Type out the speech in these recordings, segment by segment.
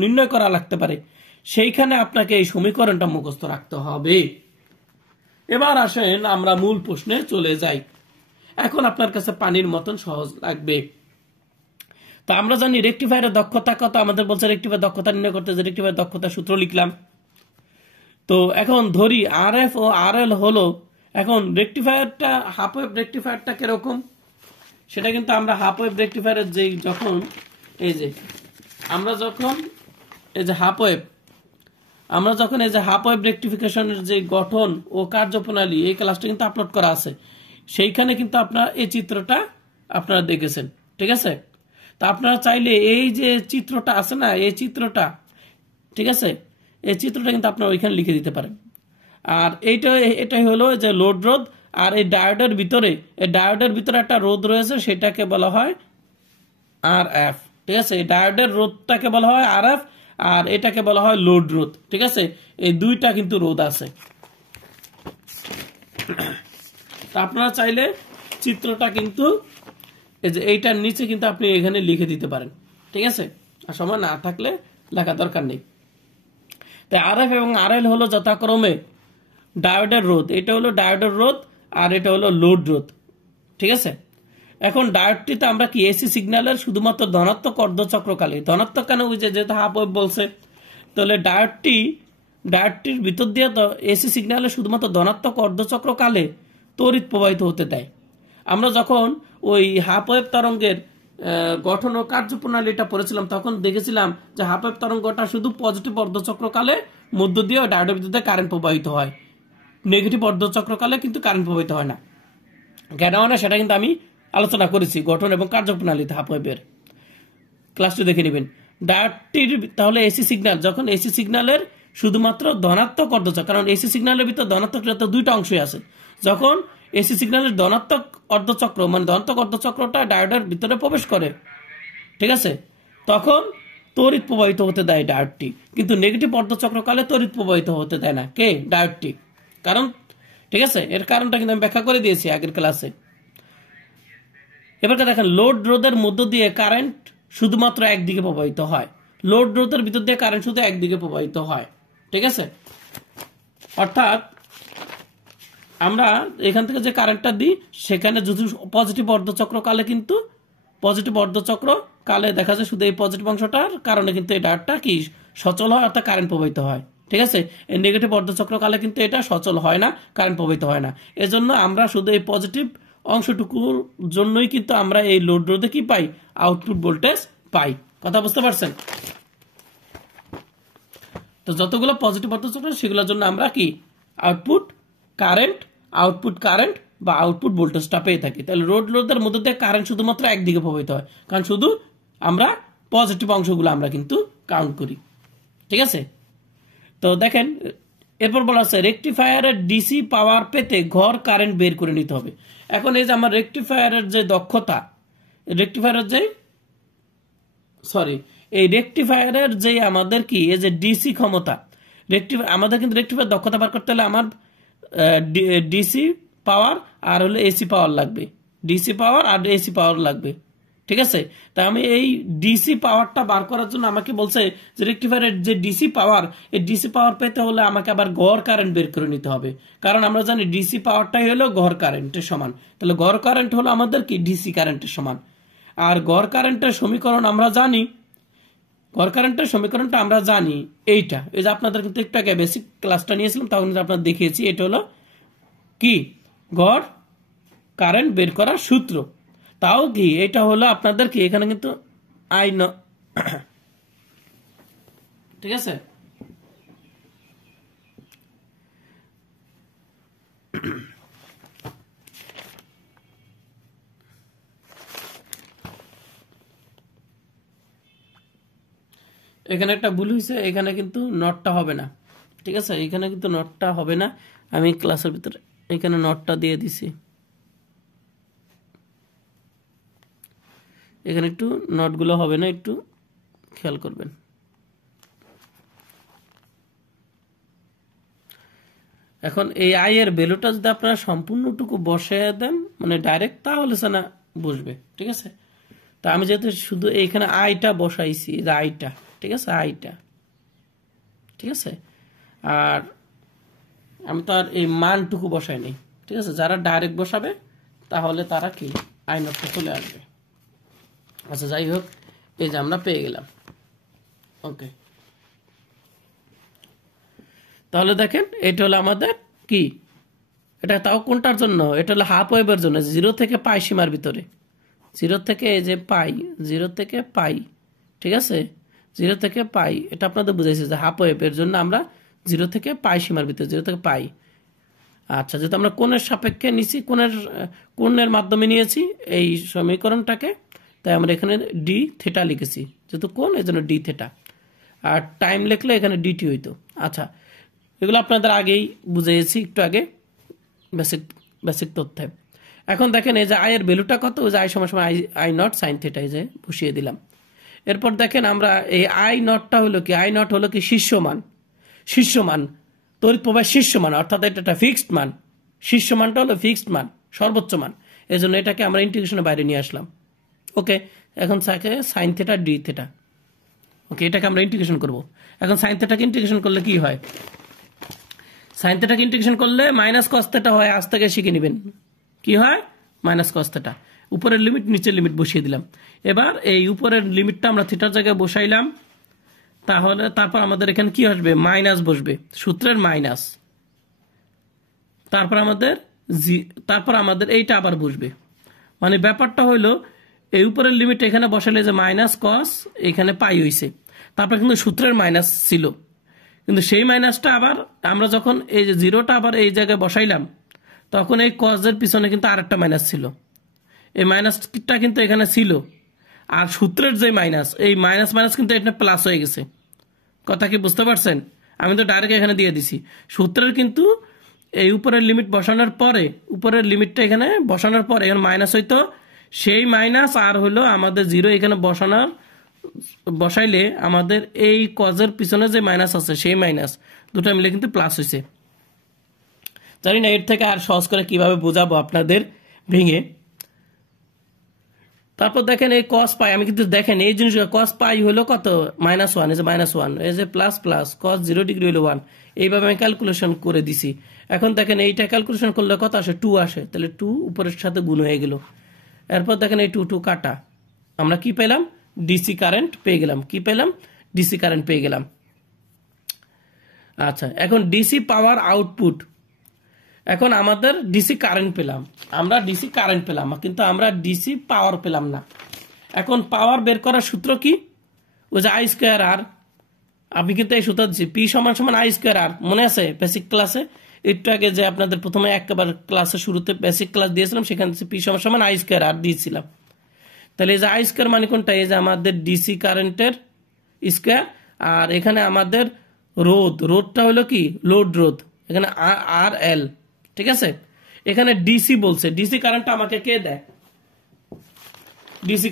নির্ণয় করা লাগতে পারে, সেইখানে আপনাকে এই সমীকরণটা মুখস্থ রাখতে হবে। এবার আসেন আমরা মূল প্রশ্নে চলে যাই। এখন আপনার কাছে পানির মতন সহজ লাগবে। তো আমরা জানি রেকটিফায়ারের দক্ষতা কত, আমাদের বলছে রেকটিফায়ার দক্ষতা নির্ণয় করতে, যে রেকটিফায়ার দক্ষতা সূত্র লিখলাম। তো এখন ধরি আর এফ ও আর এল হলো, এখন রেকটিফায়ারটা হাফ ওয়েভ রেকটিফায়ারটা কিরকম, সেটা কিন্তু আমরা হাফ ওয়েভ রেকটিফায়ারের যে যখন এই যে আমরা যখন এই যে হাফ ওয়েভ আমরা যখন এই যে হাফ ওয়েভ রেকটিফিকেশনের যে গঠন ও কার্যপ্রণালী এই ক্লাসটা কিন্তু আপলোড করা আছে, সেইখানে কিন্তু আপনারা এই চিত্রটা আপনারা দেখেছেন, ঠিক আছে। তা আপনারা চাইলে এই যে চিত্রটা আছে না, এই চিত্রটা, ঠিক আছে, এই চিত্রটা কিন্তু আপনারা ওইখানে লিখে দিতে পারেন। আর এটাই হলো যে লোড রোধ, আর এই ডায়োডের ভিতরে একটা রোধ রয়েছে, সেটাকে বলা হয় আর এফ, ঠিক আছে। এই ডায়োডের রোধটাকে বলা হয় আর এফ, আর এটাকে বলা হয় লোড রোধ, ঠিক আছে। এই দুইটা কিন্তু রোধ আছে। আপনারা চাইলে চিত্রটা কিন্তু এই যে এইটার নিচে কিন্তু আপনি এখানে লিখে দিতে পারেন, ঠিক আছে। আর সময় না থাকলে লেখা দরকার নেই। তাই আর এফ এবং আর এল হলো যথাক্রমে ডায়োডের রোধ, এটা হলো ডায়োডের রোধ, আর এটা হলো লোড রোধ, ঠিক আছে। এখন ডায়োডটিতে আমরা কি এসি সিগন্যালের শুধুমাত্র ধনাত্মক অর্ধচক্রকালে, ধনাত্মক কেন বুঝে, যেহেতু হাফ ওয়েভ বলছে, তাহলে ডায়োডটির ভিতর দিয়ে তো এসি সিগন্যালের শুধুমাত্র ধনাত্মক অর্ধচক্রকালে তড়িৎ প্রবাহিত হতে দেয়। আমরা যখন ওই হাফ ওয়েভ তরঙ্গের গঠন ও কার্যপ্রণালীটা পড়েছিলাম, তখন দেখেছিলাম যে হাফ ওয়েভ তরঙ্গটা শুধু পজিটিভ অর্ধচক্রকালে মধ্য দিয়ে ডায়োডের ভিতরে কারেন্ট প্রবাহিত হয়, নেগেটিভ অর্ধচক্রকালে কিন্তু কারেন্ট প্রবাহিত হয় না। কেন হয় না সেটা কিন্তু আমি আলোচনা করেছি গঠন এবং কার্যপ্রণালীতে হাফ ওয়েভের, ক্লাসটি দেখে নেবেন। ডায়োডটির তাহলে এসি সিগন্যাল, যখন এসি সিগন্যালের শুধুমাত্র ধনাত্মক অর্ধচক্র, কারণ এসি সিগন্যালের ভিতরে ধনাত্মক দুইটা অংশই আছে, যখন এসি সিগন্যালের ধনাত্মক অর্ধচক্র মানে ধনাত্মক অর্ধচক্রটা ডায়োডের ভিতরে প্রবেশ করে, ঠিক আছে, তখন তড়িৎ প্রবাহিত হতে দেয় ডায়োডটি, কিন্তু নেগেটিভ অর্ধচক্রকালে তড়িৎ প্রবাহিত হতে দেয় না কে, ডায়োডটি। কারণ, ঠিক আছে, এর কারণটা কিন্তু আমি ব্যাখ্যা করে দিয়েছি আগের ক্লাসে। এবার দেখেন লোড রোধের মধ্য দিয়ে কারেন্ট শুধুমাত্র একদিকে প্রবাহিত হয়, লোড রোধের ভিতর দিয়ে কারেন্ট শুধু একদিকে প্রবাহিত হয়, ঠিক আছে। অর্থাৎ আমরা এখান থেকে যে কারেন্টটা দিই, সেখানে যদি পজিটিভ অর্ধচক্র কালে কিন্তু পজিটিভ অর্ধচক্র কালে দেখা যায় শুধু এই পজিটিভ অংশটার কারণে কিন্তু এই ডায়োডটা কি সচল হয়, অর্থাৎ কারেন্ট প্রবাহিত হয়, ঠিক আছে। এই নেগেটিভ অর্ধচক্র কালে কিন্তু এটা সচল হয় না, কারেন্ট প্রবাহিত হয় না। এজন্য আমরা শুধু এই পজিটিভ অংশটুকুর জন্যই কিন্তু আমরা এই লোড রোধে কি পাই, আউটপুট ভোল্টেজ পাই। কথা বুঝতে পারছেন? তো যতগুলো পজিটিভ অর্ধচক্র সেগুলোর জন্য আমরা কি আউটপুট কারেন্ট বা আউটপুট ভোল্টেজটা পেয়ে থাকি। তাহলে লোড রোধের মধ্যে দিয়ে কারেন্ট শুধুমাত্র একদিকে প্রবাহিত হয়, কারণ শুধু আমরা পজিটিভ অংশগুলো আমরা কিন্তু কাউন্ট করি, ঠিক আছে। তো দেখেন এরপর বলা আছে রেকটিফায়ারের ডিসি পাওয়ার পেতে গড় কারেন্ট বের করে নিতে হবে। এখন এই যে আমার রেকটিফায়ারের যে দক্ষতা, এই রেকটিফায়ারের যে আমাদের কি এই যে ডিসি ক্ষমতা, আমাদের কিন্তু রেকটিফায়ার দক্ষতা বার করতে হলে আমার ডিসি পাওয়ার আর হলো এসি পাওয়ার লাগবে, ডিসি পাওয়ার আর এসি পাওয়ার লাগবে, ঠিক আছে। তাই আমি এই ডিসি পাওয়ারটা বার করার জন্য আমাকে বলছে যে রেকটিফায়ারের যে ডিসি পাওয়ার, এই ডিসি পাওয়ার পেতে হলে আমাকে আবার গড় কারেন্ট বের করে নিতে হবে, কারণ আমরা জানি ডিসি পাওয়ারটাই হলো গড় কারেন্টের সমান। তাহলে গড় কারেন্ট হলো আমাদের কি ডিসি কারেন্টের সমান। আর গড় কারেন্টের সমীকরণ আমরা জানি, এইটা, এই যে আপনাদের কিন্তু একটু আগে বেসিক ক্লাসটা নিয়েছিলাম তখন আপনাদের দেখিয়েছি, এটা হলো কি গড় কারেন্ট বের করার সূত্র। তাও কি এটা হলো আপনাদের কি এখানে কিন্তু ঠিক আছে। এখানে একটা ভুল হয়েছে, এখানে কিন্তু নটটা হবে না, ঠিক আছে, এখানে কিন্তু নটটা হবে না। আমি ক্লাসের ভিতরে এখানে নটটা দিয়ে দিছি, এখানে একটু নটগুলো হবে না, একটু খেয়াল করবেন। এখন এই আই এর ভ্যালুটা যদি আপনারা সম্পূর্ণটুকু বসায় দেন মানে ডাইরেক্ট, তাহলে সে না বসবে, ঠিক আছে। তা আমি যেহেতু শুধু এইখানে আইটা বসাইছি, আইটা ঠিক আছে, আইটা। ঠিক আছে, আর আমি তো আর এই মানটুকু বসাই নেই। ঠিক আছে, যারা ডাইরেক্ট বসাবে তাহলে তারা কি আই নটটা চলে আসবে। আচ্ছা যাই হোক, এই যে আমরা পেয়ে গেলাম। ওকে, তাহলে দেখেন এটা হলো আমাদের কি, এটা তাও কোনটার জন্য, এটা হলো হাফ ওয়েভের জন্য, 0 থেকে পাই সীমার ভিতরে। 0 থেকে এই যে পাই, 0 থেকে পাই, ঠিক আছে, 0 থেকে পাই, এটা আপনাদের বুঝাইছে যে হাফ ওয়েভের জন্য আমরা 0 থেকে পাই সীমার ভিতরে, 0 থেকে পাই। আচ্ছা, যেহেতু আমরা কোণের সাপেক্ষে নিছি, কোণের মাধ্যমে নিয়েছি এই সমীকরণটাকে, তাই আমরা এখানে ডি থিটা লিখেছি, যেহেতু কোণ এই জন্য ডি থিটা, আর টাইম লিখলে এখানে ডিটি হইতো। আচ্ছা, এগুলো আপনাদের আগেই বুঝিয়েছি একটু আগে বেসিক বেসিক তথ্যে। এখন দেখেন এই যে আই এর ভ্যালুটা কত, ওই যে আই সমান আই নট সাইন থিটা, এই যে বসিয়ে দিলাম। এরপর দেখেন আমরা এই আই নটটা হলো কি, আই নট হলো কি শীর্ষমান, শীর্ষমান তড়িৎ প্রবাহ শীর্ষমান, অর্থাৎ এটা একটা ফিক্সড মান, শীর্ষমানটা হলো ফিক্সড মান, সর্বোচ্চ মান, এই জন্য এটাকে আমরা ইন্টিগ্রেশনের বাইরে নিয়ে আসলাম। ওকে, এখন থাকে সাইন থিটা ডি থিটা। ওকে, এটাকে আমরা ইন্টিগ্রেশন করব। এখন সাইন থিটাকে ইন্টিগ্রেশন করলে কি হয়, সাইন থিটাকে ইন্টিগ্রেশন করলে মাইনাস কস থিটা হয়, আজ থেকে শিখে নেবেন কি হয়, মাইনাস কস থিটা। উপরের লিমিট নিচের লিমিট বসিয়ে দিলাম। এবার এই উপরের লিমিটটা আমরা থিটার জায়গায় বসাইলাম, তাহলে তারপর আমাদের এখানে কি আসবে, মাইনাস বসবে, সূত্রের মাইনাস, তারপর আমাদের এইটা আবার বসবে। মানে ব্যাপারটা হইলো এই উপরের লিমিট এখানে বসালে যে মাইনাস কস এখানে পাই হইছে, তারপর কিন্তু সূত্রের মাইনাস ছিল, কিন্তু সেই মাইনাসটা আবার আমরা যখন এই যে জিরোটা আবার এই জায়গায় বসাইলাম, তখন এই কজের পিছনে কিন্তু আরেকটা মাইনাস ছিল, এই মাইনাসটা কিন্তু এখানে ছিল, আর সূত্রের যে মাইনাস, এই মাইনাস মাইনাস কিন্তু এটা প্লাস হয়ে গেছে। কথা কি বুঝতে পারছেন? আমি তো ডাইরেক্ট এখানে দিয়ে দিছি। সূত্রের কিন্তু এই উপরের লিমিট বসানোর পরে, উপরের লিমিটটা এখানে বসানোর পরে এখানে মাইনাস হইতো, সেই মাইনাস আর হলো আমাদের জিরো এখানে বসাইলে আমাদের এই কজের পিছনে যে মাইনাস আছে সেই মাইনাস দুটো মিলে কিন্তু প্লাস হয়েছে। জানি না এর থেকে আর সহজ করে কিভাবে বোঝাবো আপনাদের ভেঙে। তারপর দেখেন এই কস পাই, আমি কিন্তু দেখেন এই জিনিস কস পাই হলো কত, -1, এই যে -1, এই যে প্লাস প্লাস কস 0 ডিগ্রি হলো 1, এইভাবে আমি ক্যালকুলেশন করে দিছি। এখন দেখেন এইটা ক্যালকুলেশন করলে কত আসে, 2 আসে, তাহলে 2 উপরের সাথে গুণ হয়ে গেল। এরপর দেখেন এই 2 কাটা, আমরা কি পেলাম, ডিসি কারেন্ট পেয়ে গেলাম। কি পেলাম, ডিসি কারেন্ট পেয়ে গেলাম। আচ্ছা, এখন ডিসি পাওয়ার আউটপুট, এখন আমাদের ডিসি কারেন্ট পেলাম, আমরা ডিসি কারেন্ট পেলাম, কিন্তু আমরা ডিসি পাওয়ার পেলাম না। এখন পাওয়ার বের করার সূত্র কি, ওই যে আই স্কোয়ার আর, আমি কিন্তু এই সূত্র দিচ্ছি, পি সমান সমান আই স্কোয়ার আর, মনে আছে বেসিক ক্লাসে একটু আগে যে আপনাদের প্রথমে একবার ক্লাসের শুরুতে বেসিক ক্লাস দিয়েছিলাম, সেখানে পি সমান সমান আই স্কোয়ার আর দিয়েছিলাম। তাহলে এই যে আই স্কোয়ার মানে কোনটা, এই যে আমাদের ডিসি কারেন্টের স্কোয়ার, আর এখানে আমাদের রোধটা হলো কি, লোড রোধ, এখানে আর এল, ঠিক আছে। এখানে ডিসি বলছে, ডিসি কারেন্টটা আমাকে কে দেয়, ডিসি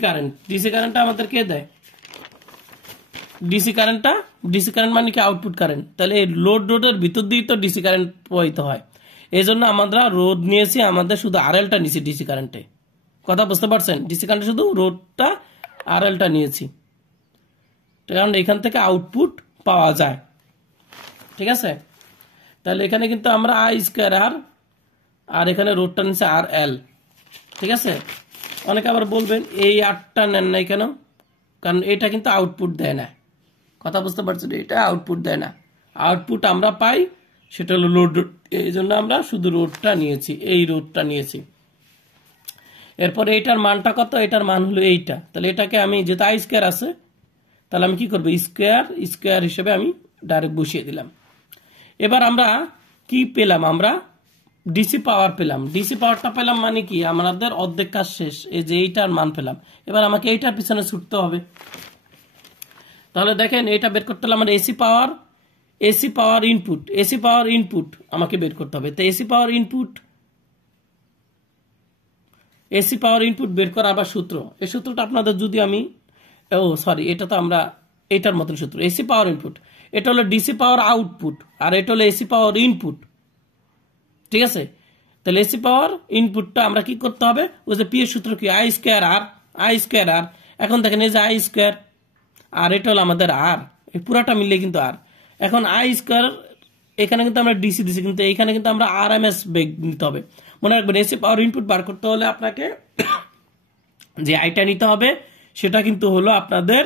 কারেন্টটা আমাদের কে দেয়, ডিসি কারেন্ট মানে কি, আউটপুট কারেন্ট। তাহলে এই রোডের ভিতর দিয়ে তো ডিসি কারেন্ট প্রবাহিত হয়, এই জন্য আমরা রোড নিয়েছি, আমাদের শুধু আর এলটা নিয়েছি ডিসি কারেন্টে। কথা বুঝতে পারছেন, ডিসি কারেন্টে শুধু রোডটা আর এলটা নিয়েছি, কারণ এখান থেকে আউটপুট পাওয়া যায়, ঠিক আছে। তাহলে এখানে কিন্তু আমরা আই স্কোয়ার আর এখানে রোডটা নিচ্ছে আর এল, ঠিক আছে। অনেকে আবার বলবেন এই আরটা নেন নাই কেন, কারণ এটা কিন্তু আউটপুট দেয় না। কথা বুঝতে পারছেন, এটা আউটপুট দেয় না, আউটপুট আমরা পাই সেটা হলো লোড, এই জন্য আমরা শুধু রোডটা নিয়েছি, এই রোডটা নিয়েছি। এরপরে এটার মানটা কত, এটার মান হলো এইটা, তাহলে এটাকে আমি যেহেতু আই স্কোয়ার আছে, তাহলে আমি কি করবো, স্কোয়ার হিসেবে আমি ডাইরেক্ট বসিয়ে দিলাম। এবার আমরা কি পেলাম, আমরা ডিসি পাওয়ার পেলাম। ডিসি পাওয়ারটা পেলাম মানে কি, আমাদের অর্ধেক কাজ শেষ, এই যে এইটার মান পেলাম। এবার আমাকে এইটার পিছনে ছুটতে হবে, তাহলে দেখেন এটা বের করতে হলে আমার এসি পাওয়ার ইনপুট আমাকে বের করতে হবে। তো এসি পাওয়ার ইনপুট বের করা আবার সূত্র, এই সূত্রটা আপনাদের যদি আমি, এটা তো আমরা এটার মতন সূত্র, এসি পাওয়ার ইনপুট, এটা হলো ডিসি পাওয়ার আউটপুট, আর এটা হলো এসি পাওয়ার ইনপুট, ঠিক আছে। তাহলে এসি পাওয়ার ইনপুটটা আমরা কি করতে হবে, ওই যে পি এর সূত্র কি, আই স্কোয়ার আর। এখন দেখেন এই যে আই আর এটা হলো আমাদের আর, এই পুরাটা মিললে কিন্তু আর। এখন আই স্কোয়ার এখানে কিন্তু আমরা ডিসি দিছি, কিন্তু এইখানে কিন্তু আমরা আরএমএস বেগ নিতে হবে। মনে রাখবেন এসি পাওয়ার ইনপুট বার করতে হলে আপনাকে যে আইটা নিতে হবে সেটা কিন্তু হলো আপনাদের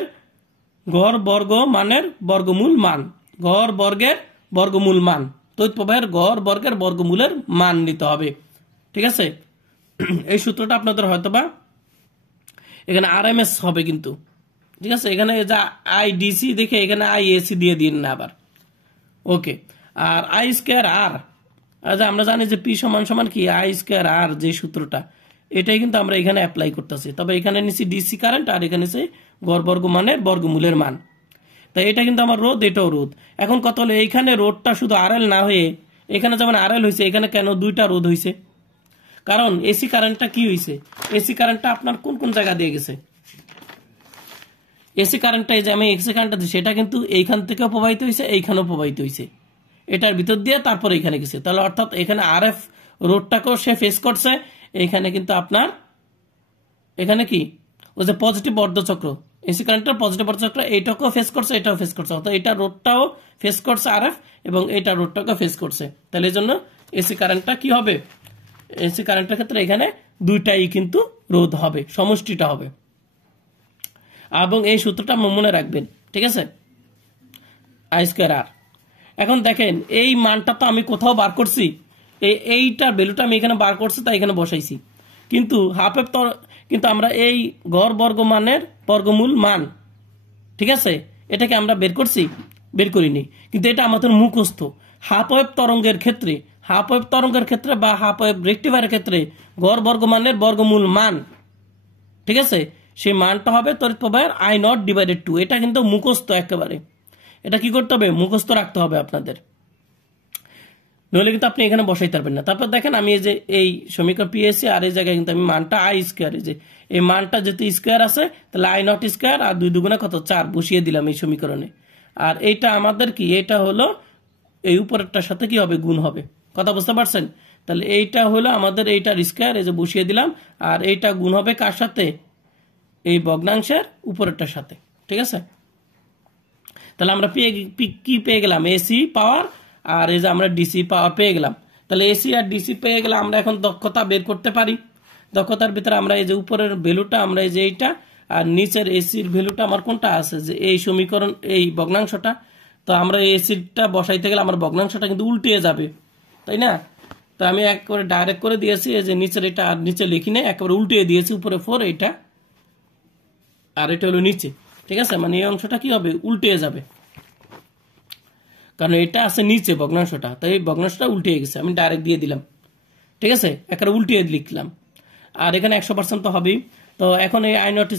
গড় বর্গ মানের বর্গমূল মান, গড় বর্গের বর্গমূল মান, তড়িৎ প্রবাহের গড় বর্গের বর্গমূলের মান নিতে হবে। ঠিক আছে, এই সূত্রটা আপনাদের হয়তোবা এখানে আরএমএস হবে কিন্তু। ঠিক আছে, এখানে যা আই ডিসি দেখে এখানে আই এসি দিয়ে দিন না আবার। ওকে, আর আই স্কোয়ার আর, আমরা জানি যে পি সমান সমান কি আই স্কোয়ার আর, যে সূত্রটা এটাই কিন্তু আমরা এখানে অ্যাপ্লাই করতেছি। তবে এখানে নিচ্ছি ডিসি কারেন্ট আর এখানে নিচ্ছি গড় বর্গ মানের বর্গমূলের মান। তাই এটা কিন্তু আমার রোধ, এটাও রোধ। এখন কত হলো, এইখানে রোধটা শুধু আরএল না হয়ে এখানে যেমন আরএল হয়েছে, এখানে কেন দুইটা রোধ হয়েছে? কারণ এসি কারেন্টটা কি হয়েছে, এসি কারেন্টটা আপনার কোন কোন জায়গা দিয়ে গেছে? এসি কারেন্টটা যে আমি এসি কারেন্টটা দিচ্ছি সেটা কিন্তু এইখান থেকেও প্রবাহিত হয়েছে, এইখানেও প্রবাহিত হয়েছে, এটার ভিতর দিয়ে তারপর এখানে গেছে। তাহলে অর্থাৎ এখানে আরএফ রোডটাকেও সে ফেস করছে, এইখানে কিন্তু আপনার এখানে কি ওই যে পজিটিভ অর্ধচক্র, এসি কারেন্টের পজিটিভ অর্ধচক্র এইটাকেও ফেস করছে, এটাও ফেস করছে, অর্থাৎ এটা রোডটাও ফেস করছে আরএফ এবং এটা রোডটাকেও ফেস করছে। তাহলে এই জন্য এসি কারেন্টটা কি হবে, এসি কারেন্টের ক্ষেত্রে এখানে দুইটাই কিন্তু রোধ হবে, সমষ্টিটা হবে। এবং এই সূত্রটা মনে রাখবেন, ঠিক আছে, আই স্কোয়ার আর। এখন দেখেন এই মানটা তো আমি কোথাও বার করছি, এইটার ভ্যালুটা আমি এখানে বার করছি তাই এখানে বসাইছি, কিন্তু হাফ এফ কিন্তু আমরা এই গড় বর্গ মানের বর্গমূল মান, ঠিক আছে, এটাকে আমরা বের করছি, বের করিনি, কিন্তু এটা আমাদের মুখস্থ। হাফ ওয়েভ তরঙ্গের ক্ষেত্রে, হাফ ওয়েভ তরঙ্গের ক্ষেত্রে বা হাফ ওয়েভ রেক্টিফায়ারের ক্ষেত্রে গড় বর্গ মানের বর্গমূল মান, ঠিক আছে, সেই মানটা হবে তড়িৎ প্রবাহের আই নট ডিভাইডেড 2। এটা কিন্তু মুখস্থ একেবারে, এটা কি করতে হবে, মুখস্থ রাখতে হবে আপনাদের, নইলে কিন্তু আপনি এখানে বসাইতে পারবেন না। তারপর দেখেন আমি এই যে এই সমীকরণ পিএসসি আর এই জায়গায় কিন্তু আমি মানটা আই স্কোয়ার, এই যে এই মানটা যেহেতু স্কোয়ার আছে তাহলে আই নট স্কোয়ার আর 2 দুগুণে কত 4 বসিয়ে দিলাম এই সমীকরণে। আর এইটা আমাদের কি, এটা হলো এই উপরেরটার সাথে কি হবে, গুণ হবে। কথা বুঝতে পারছেন? তাহলে এইটা হলো আমাদের এইটার স্কোয়ার, এই যে বসিয়ে দিলাম, আর এইটা গুণ হবে কার সাথে, এই ভগ্নাংশের উপরেরটার সাথে। ঠিক আছে, তাহলে আমরা কি পেয়ে গেলাম, এসি পাওয়ার আর এই যে আমরা ডিসি পাওয়ার পেয়ে গেলাম। তাহলে এসি আর ডিসি পেয়ে গেলে আমরা এখন দক্ষতা বের করতে পারি। দক্ষতার ভিতরে আমরা এই যে উপরের ভ্যালুটা আমরা এই যে এইটা, আর নিচের এসির ভ্যালুটা আমার কোনটা আছে, যে এই সমীকরণ এই ভগ্নাংশটা। তো আমরা এসিটা বসাইতে গেলে আমার ভগ্নাংশটা কিন্তু উল্টে যাবে, তাই না? তো আমি একবারে ডাইরেক্ট করে দিয়েছি, এই যে নিচের এটা আর নিচে লিখি নেই, একেবারে উল্টিয়ে দিয়েছি, উপরে 4 এইটা আর এটা হলো নিচে। ঠিক আছে, মানে এই অংশটা কি হবে, উল্টে যাবে, কারণ এটা আছে নিচে ভগ্নাংশটা, তাই এই ভগ্নাংশটা উল্টে গেছে, আমি ডাইরেক্ট দিয়ে দিলাম। ঠিক আছে, একেবারে উল্টিয়ে লিখলাম, আর এখানে 100% তো হবেই। তো এখন এই আই নট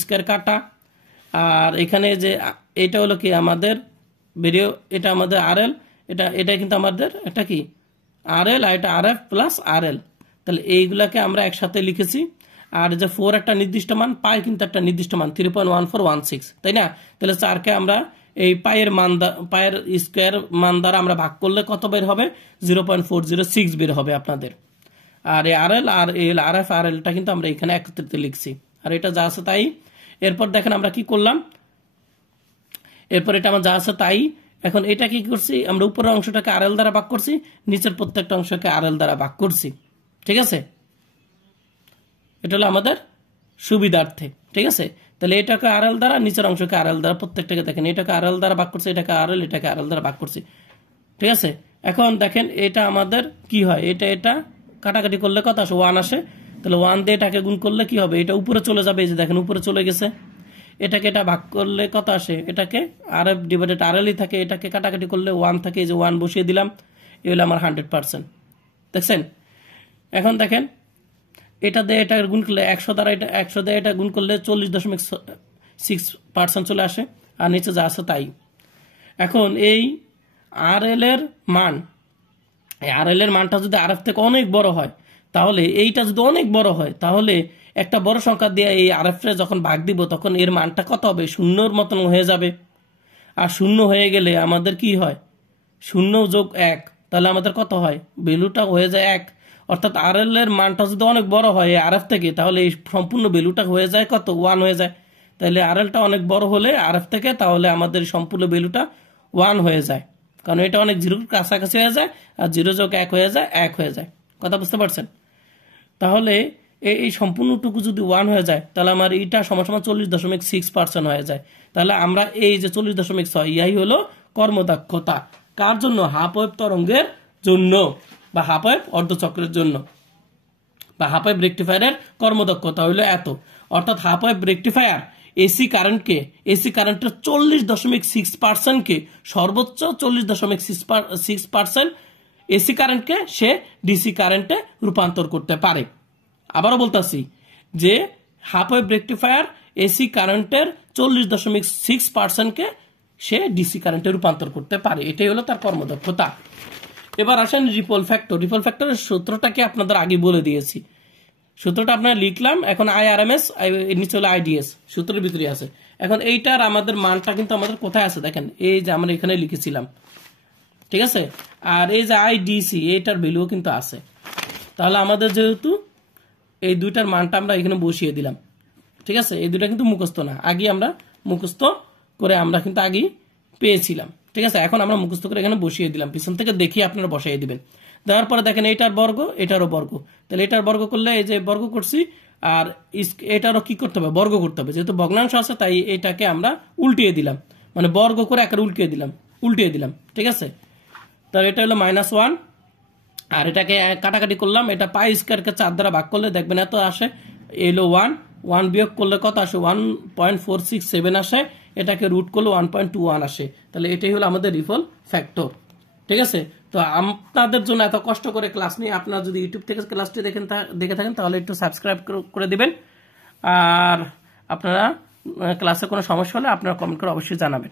স্কোয়ার কাটা, আর এখানে যে এটা হলো কি আমাদের বেরিয়ে, এটা আমাদের আরএল, এটা কিন্তু আমাদের এটা কি আরএল, আর এটা আরএফ প্লাস আরএল। তাহলে এইগুলাকে আমরা একসাথে লিখেছি, আর যে 4 একটা নির্দিষ্ট মান, পাই কিন্তু একটা নির্দিষ্ট মান 3.1416, তাই না? তাহলে 4কে আমরা এই পায়ের মান, পায়ের স্কোয়ার মান দ্বারা আমরা ভাগ করলে কত বের হবে, 0.406 বের হবে আপনাদের। আর এই আরএল আর এল আরএফ আরএলটা কিন্তু আমরা এখানে একত্রিত লিখছি, আর এটা যা আছে তাই। এরপর দেখেন আমরা কি করলাম, এরপর এটা আমার যা আছে তাই। এখন এটা কি করছি, আমরা উপরের অংশটাকে আরএল দ্বারা ভাগ করছি, নিচের প্রত্যেকটা অংশকে আরএল দ্বারা ভাগ করছি। ঠিক আছে, এটা হলো আমাদের সুবিধার্থে। ঠিক আছে, তাহলে এটাকে আরএল দ্বারা, নিচের অংশকে আরএল দ্বারা, প্রত্যেকটাকে দেখেন এটাকে আরএল দ্বারা ভাগ করছে, এটাকে আরএল, এটাকে আরএল দ্বারা ভাগ করছি। ঠিক আছে, এখন দেখেন এটা আমাদের কি হয়, এটা কাটাকাটি করলে কত আসে, 1 আসে। তাহলে 1 দিয়ে এটাকে গুণ করলে কি হবে, এটা উপরে চলে যাবে, এই যে দেখেন উপরে চলে গেছে। এটাকে এটা ভাগ করলে কত আসে, এটাকে আরএফ ডিভাইডেড আরএলই থাকে, এটাকে কাটাকাটি করলে 1 থাকে, এই যে 1 বসিয়ে দিলাম, এই হলো আমার 100%। দেখছেন? এখন দেখেন এটা দিয়ে এটা গুণ করলে 100 দ্বারা, এটা 100 দিয়ে এটা গুণ করলে 40.6% চলে আসে, আর নিচে যা আছে তাই। এখন এই আরএল এর মান, এই আরএল এর মানটা যদি আরএফ থেকে অনেক বড় হয়, তাহলে এইটা যদি অনেক বড় হয়, তাহলে একটা বড় সংখ্যা দিয়ে এই আরএফ রে যখন ভাগ দিব, তখন এর মানটা কত হবে, শূন্যর মতন হয়ে যাবে। আর শূন্য হয়ে গেলে আমাদের কি হয়, 0 যোগ 1, তাহলে আমাদের কত হয়, ভ্যালুটা হয়ে যায় 1। অর্থাৎ আরএল এর মানটা যদি অনেক বড় হয় আরএফ থেকে, তাহলে এই সম্পূর্ণ ভ্যালুটা হয়ে যায় কত, 1 হয়ে যায়। তাহলে আরএলটা অনেক বড় হলে আরএফ থেকে তাহলে আমাদের সম্পূর্ণ ভ্যালুটা 1 হয়ে যায়, কারণ এটা অনেক জিরোর কাছাকাছি হয়ে যায়, আর 0 যোগ 1 হয়ে যায় 1 হয়ে যায়। কথা বুঝতে পারছেন? তাহলে এই সম্পূর্ণটুকু যদি 1 হয়ে যায় তাহলে আমার এটা সমান 40.6% হয়ে যায়। তাহলে আমরা এই যে 40.6 ইয়াই হলো কর্মদক্ষতা। কার জন্য? হাফ ওয়েভ তরঙ্গের জন্য বা হাফ ওয়েভ অর্ধচক্রের জন্য বা হাফ ওয়েভ রেকটিফায়ারের কর্মদক্ষতা হইলো এত। অর্থাৎ হাফ ওয়েভ রেকটিফায়ার এসি কারেন্টের 40.6%কে সর্বোচ্চ 40.6% এসি কারেন্টকে সে ডিসি কারেন্টে রূপান্তর করতে পারে। আবারও বলতেছি যে হাফ ওয়েভ রেকটিফায়ার এসি কারেন্টের 40.6%কে সে ডিসি কারেন্টে রূপান্তর করতে পারে, এটাই হলো তার কর্মদক্ষতা। এবার আসেন রিপল ফ্যাক্টর। রিপল ফ্যাক্টরের সূত্রটাকে আপনাদের আগে বলে দিয়েছি, সূত্রটা আপনারা লিখলাম। এখন আইআরএমএস, নিচে হলো আইডিএস, সূত্রের ভিতরে আছে। এখন এইটার আমাদের মানটা কিন্তু আমাদের কোথায় আছে দেখেন, এই যে আমরা এখানে লিখেছিলাম, ঠিক আছে। আর এই যে আইডিসি, এইটার ভ্যালুও কিন্তু আছে। তাহলে আমাদের যেহেতু এই দুইটার মানটা আমরা এখানে বসিয়ে দিলাম, ঠিক আছে। এই দুইটা কিন্তু মুখস্থ না, আগে আমরা মুখস্থ করে আমরা কিন্তু আগেই পেয়েছিলাম, ঠিক আছে। এখন আমরা মুখস্থ করে এখানে বসিয়ে দিলাম, পিছন থেকে দেখিয়ে আপনারা বসাই দিবেন। দেওয়ার পরে দেখেন এটার বর্গ, এটারও বর্গ, তাহলে এটার বর্গ করলে এই যে বর্গ করছি, আর এটারও কি করতে হবে? বর্গ করতে হবে। যেহেতু ভগ্নাংশ আছে তাই এটাকে আমরা উল্টিয়ে দিলাম, মানে বর্গ করে একের উল্টিয়ে দিলাম, ঠিক আছে। তাহলে এটা হলো -1, আর এটাকে কাটাকাটি করলাম, এটা পাই স্কয়ারকে 4 দ্বারা ভাগ করলে দেখবেন এত আসে। এলো 1 বিয়োগ করলে কত আসে? 1.467 আসে। এটাকে রুট করলে 1.21 আসে। তাহলে এটাই হলো আমাদের রিপল ফ্যাক্টর, ঠিক আছে। তো আপনাদের জন্য এত কষ্ট করে ক্লাস নিয়ে, আপনারা যদি ইউটিউব থেকে ক্লাসটি দেখে থাকেন তাহলে একটু সাবস্ক্রাইব করে দিবেন। আর আপনারা ক্লাসে কোনো সমস্যা হলে আপনারা কমেন্ট করে অবশ্যই জানাবেন।